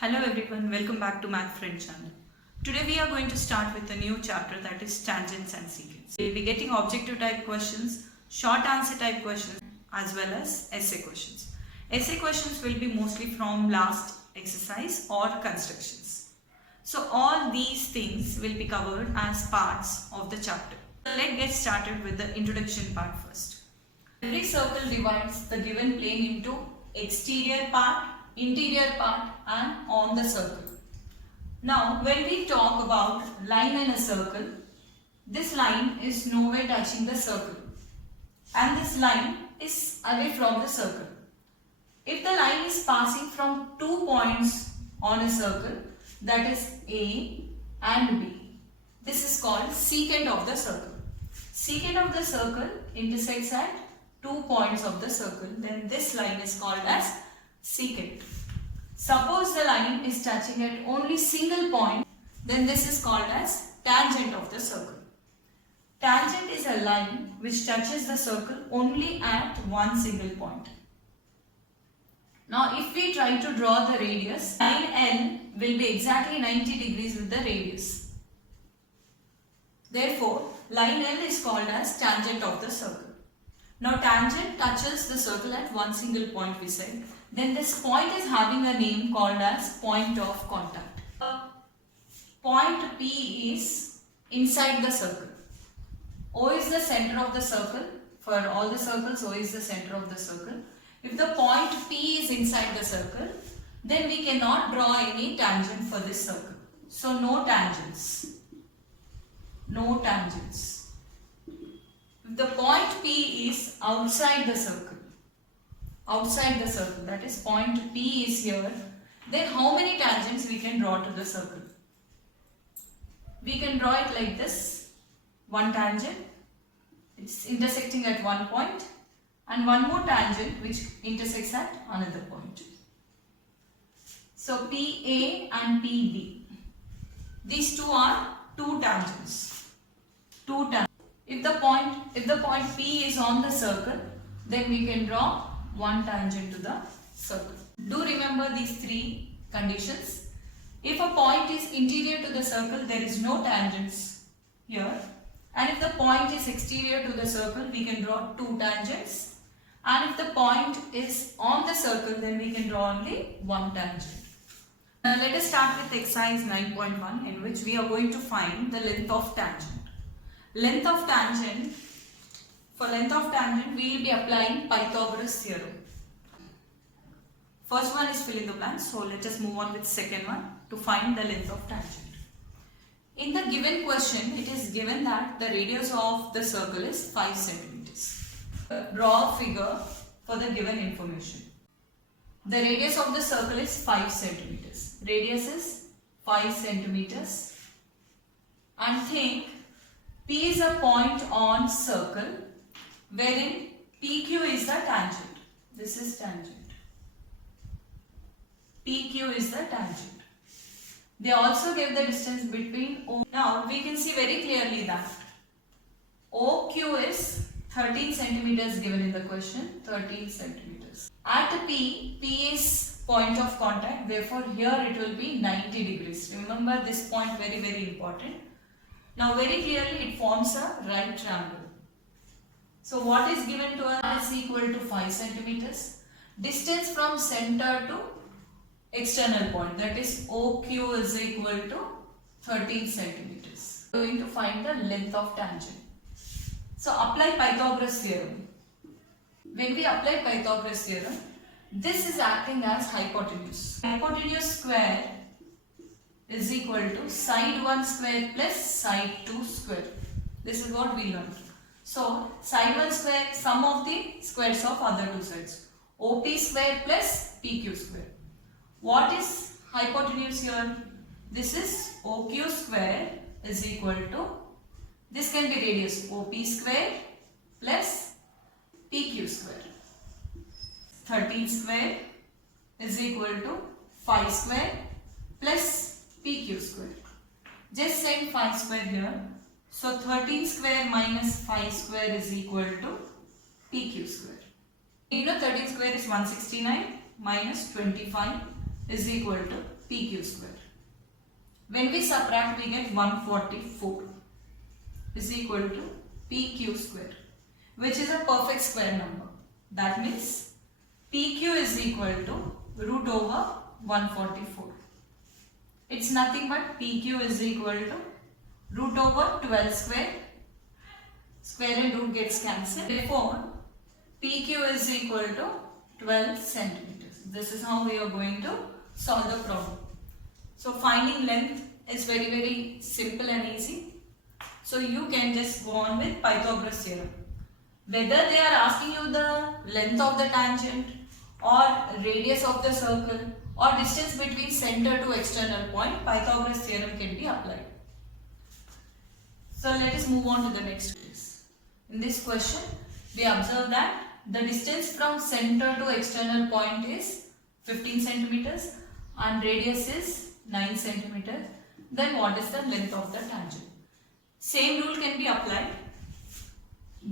Hello everyone, welcome back to Math Friend channel. Today we are going to start with a new chapter, that is Tangents and Secants. We will be getting objective type questions, short answer type questions as well as essay questions. Essay questions will be mostly from last exercise or constructions. So all these things will be covered as parts of the chapter. Let's get started with the introduction part first. Every circle divides the given plane into exterior part, interior part and on the circle. Now when we talk about line in a circle, this line is nowhere touching the circle and this line is away from the circle. If the line is passing from 2 points on a circle, that is A and B, this is called secant of the circle. Secant of the circle intersects at 2 points of the circle, then this line is called as secant. Suppose the line is touching at only single point, then this is called as tangent of the circle. Tangent is a line which touches the circle only at one single point. Now if we try to draw the radius, line L will be exactly 90 degrees with the radius. Therefore, line L is called as tangent of the circle. Now tangent touches the circle at one single point, we said. Then this point is having a name called as point of contact. Point P is inside the circle. O is the center of the circle. For all the circles, O is the center of the circle. If the point P is inside the circle, then we cannot draw any tangent for this circle. So no tangents. No tangents. If the point P is outside the circle, that is point P is here, then how many tangents we can draw to the circle? We can draw it like this, one tangent, it's intersecting at one point, and one more tangent which intersects at another point. So PA and PB, these two are two tangents. If the point P is on the circle, then we can draw one tangent to the circle. Do remember these three conditions. If a point is interior to the circle, there is no tangents here. And if the point is exterior to the circle, we can draw two tangents. And if the point is on the circle, then we can draw only one tangent. Now let us start with exercise 9.1, in which we are going to find the length of tangent. For length of tangent, we will be applying Pythagoras theorem. First one is fill in the blanks, so let us move on with second one to find the length of tangent. In the given question, it is given that the radius of the circle is 5 centimeters. Draw a figure for the given information. The radius of the circle is 5 centimeters. Radius is 5 centimeters. And think P is a point on circle wherein PQ is the tangent. This is tangent. PQ is the tangent. They also give the distance between O. Now we can see very clearly that OQ is 13 centimeters given in the question. 13 centimeters. At P is point of contact. Therefore here it will be 90 degrees. Remember this point, very important. Now very clearly it forms a right triangle. So what is given to us is equal to 5 centimeters. Distance from center to external point, that is OQ is equal to 13 centimeters. We are going to find the length of tangent. So apply Pythagoras theorem. When we apply Pythagoras theorem, this is acting as hypotenuse. Hypotenuse square is equal to side 1 square plus side 2 square. This is what we learned. So side 1 square, sum of the squares of other two sides. OP square plus PQ square. What is hypotenuse here? This is OQ square is equal to, this can be radius OP square plus PQ square. 13 square is equal to 5 square plus PQ square. Just send 5 square here. So 13 square minus 5 square is equal to PQ square. You know 13 square is 169 minus 25 is equal to PQ square. When we subtract, we get 144 is equal to PQ square, which is a perfect square number. That means PQ is equal to root over 144. It's nothing but PQ is equal to root over 12 square. Square and root gets cancelled. Therefore, PQ is equal to 12 centimeters. This is how we are going to solve the problem. So finding length is very simple and easy. So you can just go on with Pythagoras theorem. Whether they are asking you the length of the tangent or radius of the circle or distance between center to external point, Pythagoras theorem can be applied. So let us move on to the next case. In this question, we observe that the distance from center to external point is 15 centimeters and radius is 9 centimeters. Then what is the length of the tangent? Same rule can be applied.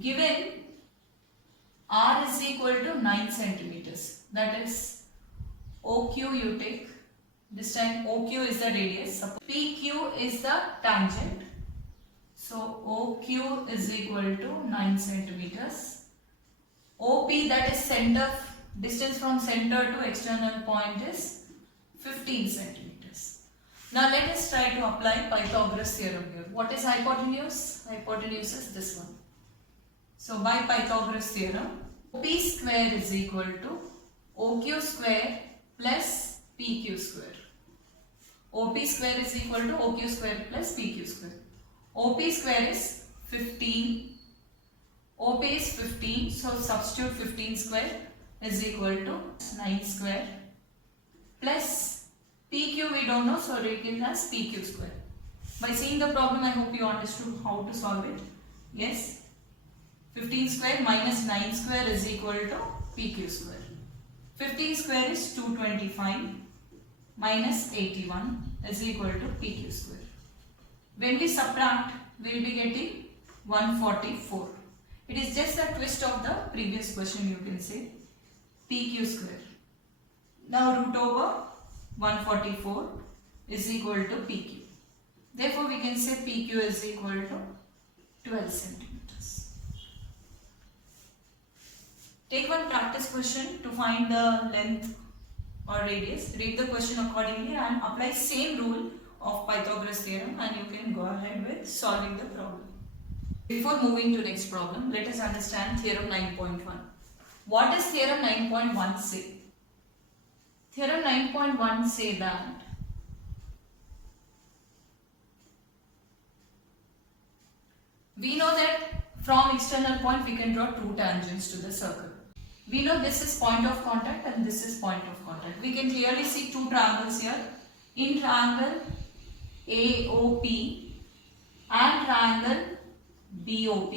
Given R is equal to 9 centimeters, that is OQ you take, this time OQ is the radius, PQ is the tangent. So OQ is equal to 9 centimeters. OP, that is center, distance from center to external point, is 15 centimeters. Now let us try to apply Pythagoras theorem here. What is hypotenuse? Hypotenuse is this one. So by Pythagoras theorem, OP square is equal to OQ square plus PQ square. OP square is equal to OQ square plus PQ square. OP square is 15. OP is 15, so substitute 15 square is equal to 9 square plus PQ we don't know, so write it as PQ square. By seeing the problem, I hope you understood how to solve it. Yes, 15 square minus 9 square is equal to PQ square. 15 square is 225 minus 81 is equal to PQ square. When we subtract, we will be getting 144. It is just a twist of the previous question, you can say. PQ square. Now root over 144 is equal to PQ. Therefore, we can say PQ is equal to 12 centimeters. Take one practice question to find the length or radius. Read the question accordingly and apply same rule of Pythagoras theorem, and you can go ahead with solving the problem. Before moving to next problem, let us understand theorem 9.1. What does theorem 9.1 say? Theorem 9.1 say that we know that from external point we can draw two tangents to the circle. We know this is point of contact and this is point of contact. We can clearly see two triangles here. In triangle AOP and triangle BOP.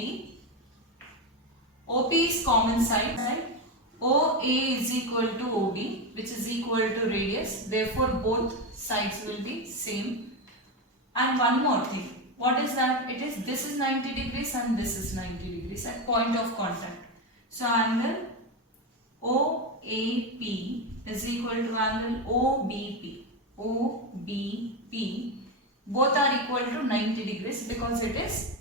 OP is common side, right? OA is equal to OB, which is equal to radius. Therefore, both sides will be same. And one more thing. What is that? It is this is 90 degrees and this is 90 degrees at point of contact. So angle OAP is equal to angle OBP. OBP. Both are equal to 90 degrees because it is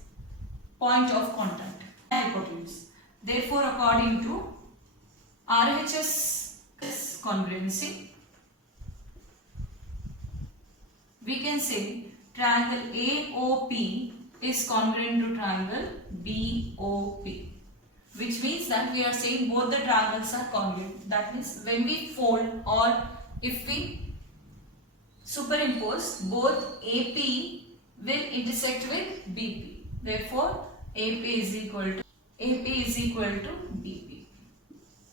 point of contact, hypotenuse. Therefore, according to RHS congruency, we can say triangle AOP is congruent to triangle BOP, which means that we are saying both the triangles are congruent. That means when we fold or if we superimpose, both AP will intersect with BP. Therefore, AP is equal to BP.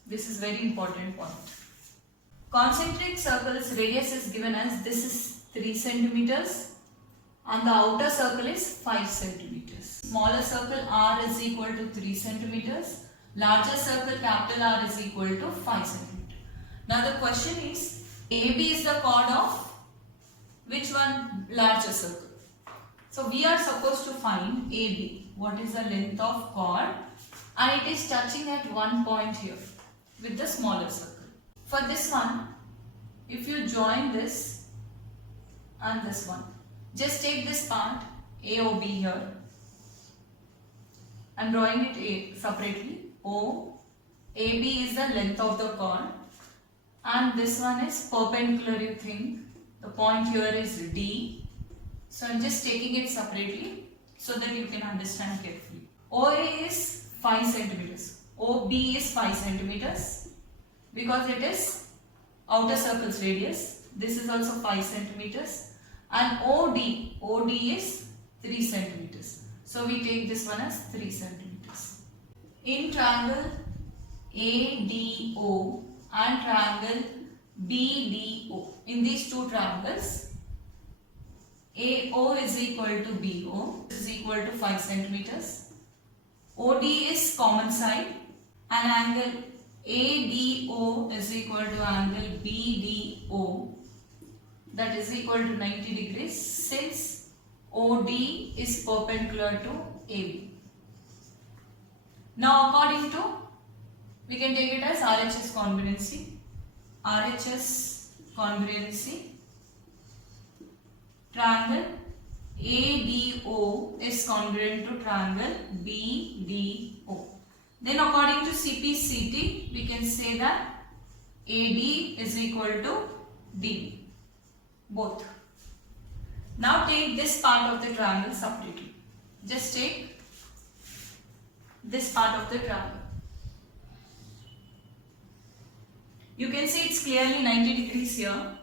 This is very important point. Concentric circle's radius is given as this is 3 centimeters and the outer circle is 5 centimeters. Smaller circle R is equal to 3 centimeters. Larger circle capital R is equal to 5 centimeters. Now the question is, AB is the chord of which one? Larger circle. So we are supposed to find AB. What is the length of chord? And it is touching at one point here with the smaller circle. For this one, if you join this and this one, just take this part AOB here. I am drawing it separately. AB is the length of the chord and this one is perpendicular, you think. The point here is D. So I am just taking it separately so that you can understand carefully. OA is 5 centimeters. OB is 5 centimeters because it is outer circle's radius. This is also 5 centimeters. And OD is 3 centimeters. So we take this one as 3 centimeters. In triangle ADO and triangle BDO, in these two triangles, AO is equal to BO is equal to 5 centimeters. OD is common side and angle ADO is equal to angle BDO, that is equal to 90 degrees since OD is perpendicular to AB. Now according to, we can take it as RHS congruency. RHS congruency, triangle ADO is congruent to triangle BDO. Then according to CPCT, we can say that AD is equal to DB, both. Now take this part of the triangle separately. Just take this part of the triangle. You can see it's clearly 90 degrees here.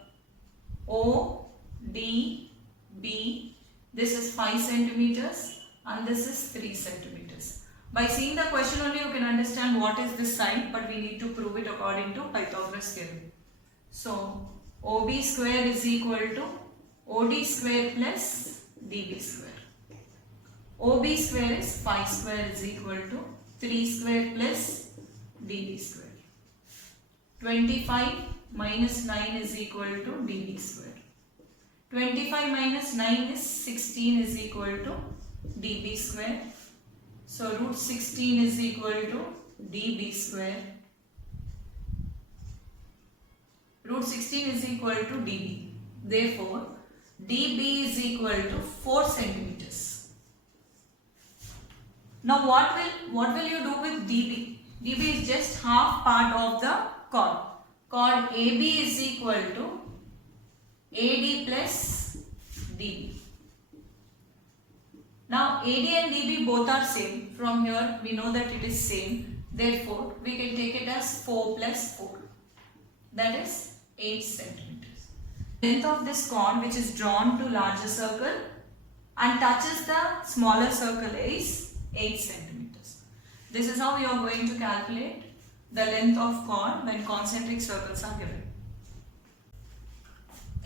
O, D, B, this is 5 centimeters and this is 3 centimeters. By seeing the question only you can understand what is this side, but we need to prove it according to Pythagoras theorem. So, OB square is equal to OD square plus DB square. OB square is 5 square is equal to 3 square plus DB square. 25 minus 9 is equal to DB square. 25 minus 9 is 16 is equal to DB square. So root 16 is equal to DB square. Root 16 is equal to DB. Therefore, DB is equal to 4 centimeters. Now what will you do with DB? DB is just half part of the chord. Chord AB is equal to AD plus DB. Now AD and DB both are same. From here we know that it is same. Therefore we can take it as 4 plus 4. That is 8 centimeters. Length of this chord which is drawn to larger circle and touches the smaller circle is 8 centimeters. This is how we are going to calculate the length of chord when concentric circles are given.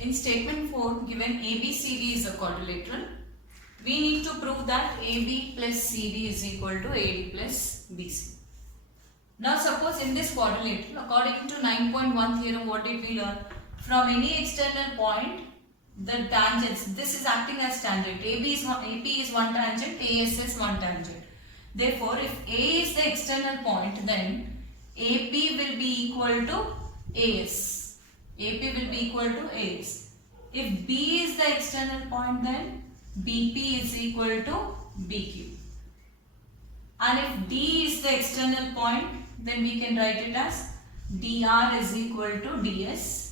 In statement 4, given ABCD is a quadrilateral, we need to prove that AB plus CD is equal to AD plus BC. Now suppose in this quadrilateral, according to 9.1 theorem, what did we learn? From any external point, the tangents, this is acting as tangent. AP is one tangent, AS is one tangent. Therefore, if A is the external point, then AP will be equal to AS. AP will be equal to AS. If B is the external point, then BP is equal to BQ. And if D is the external point, then we can write it as DR is equal to DS.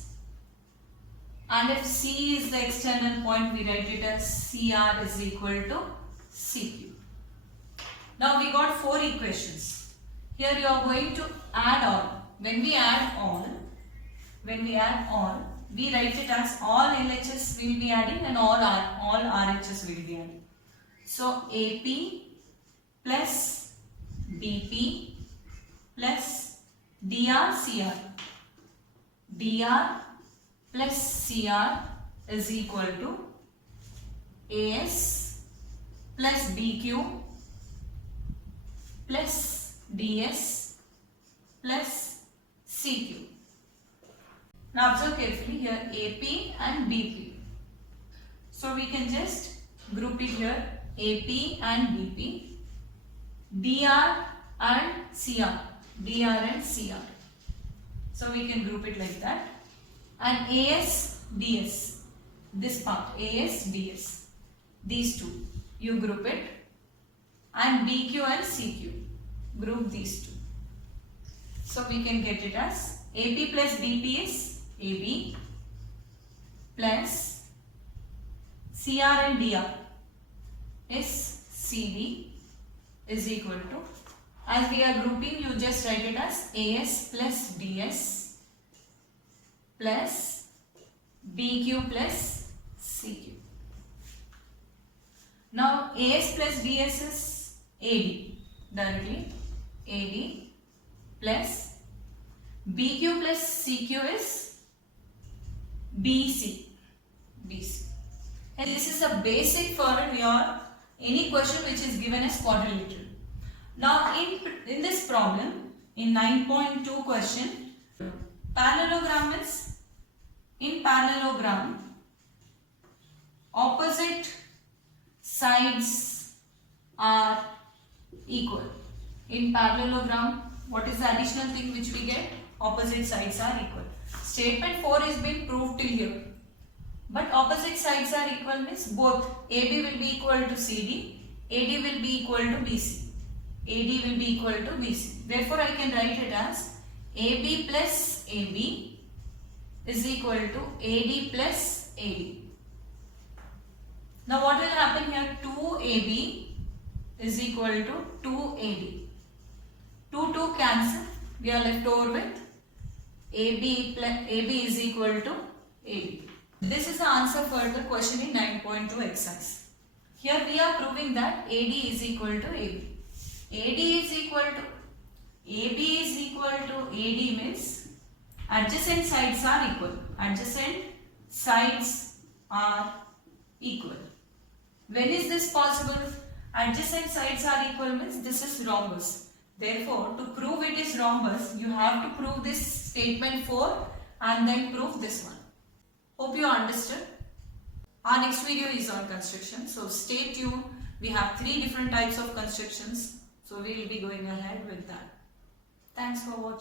And if C is the external point, we write it as CR is equal to CQ. Now we got 4 equations. Here you are going to add all. When we add all, we write it as all LHS will be adding and all RHS will be adding. So AP plus BP plus DR CR. DR plus CR is equal to AS plus BQ plus DS plus CQ. Now observe carefully here AP and BP. So we can just group it here AP and BP, DR and CR, DR and CR. So we can group it like that. and AS, DS. This part, AS, DS. These two, you group it. And BQ and CQ, group these two. So we can get it as AP plus BP is AB plus CR and DR is CD is equal to, as we are grouping, you just write it as AS plus DS plus BQ plus CQ. Now AS plus DS is AD, directly AD plus BQ plus CQ is BC. And this is a basic for your any question which is given as quadrilateral. Now in this problem, in 9.2 question, parallelogram is, in parallelogram, opposite sides are equal. In parallelogram, what is the additional thing which we get? Opposite sides are equal. Statement 4 is been proved till here. But opposite sides are equal means both AB will be equal to CD, AD will be equal to BC. AD will be equal to BC. Therefore, I can write it as AB plus AB is equal to AD plus AD. Now what will happen here? 2AB is equal to 2AD. 2 cancel. We are left over with AB is equal to AD. This is the answer for the question in 9.2 exercise. Here we are proving that AD is equal to AB. AD is equal to AB is equal to AD means adjacent sides are equal. Adjacent sides are equal. When is this possible? Adjacent sides are equal means this is rhombus. Therefore, to prove it is rhombus, you have to prove this statement 4 and then prove this one. Hope you understood. Our next video is on construction. So stay tuned. We have 3 different types of constructions. So we will be going ahead with that. Thanks for watching.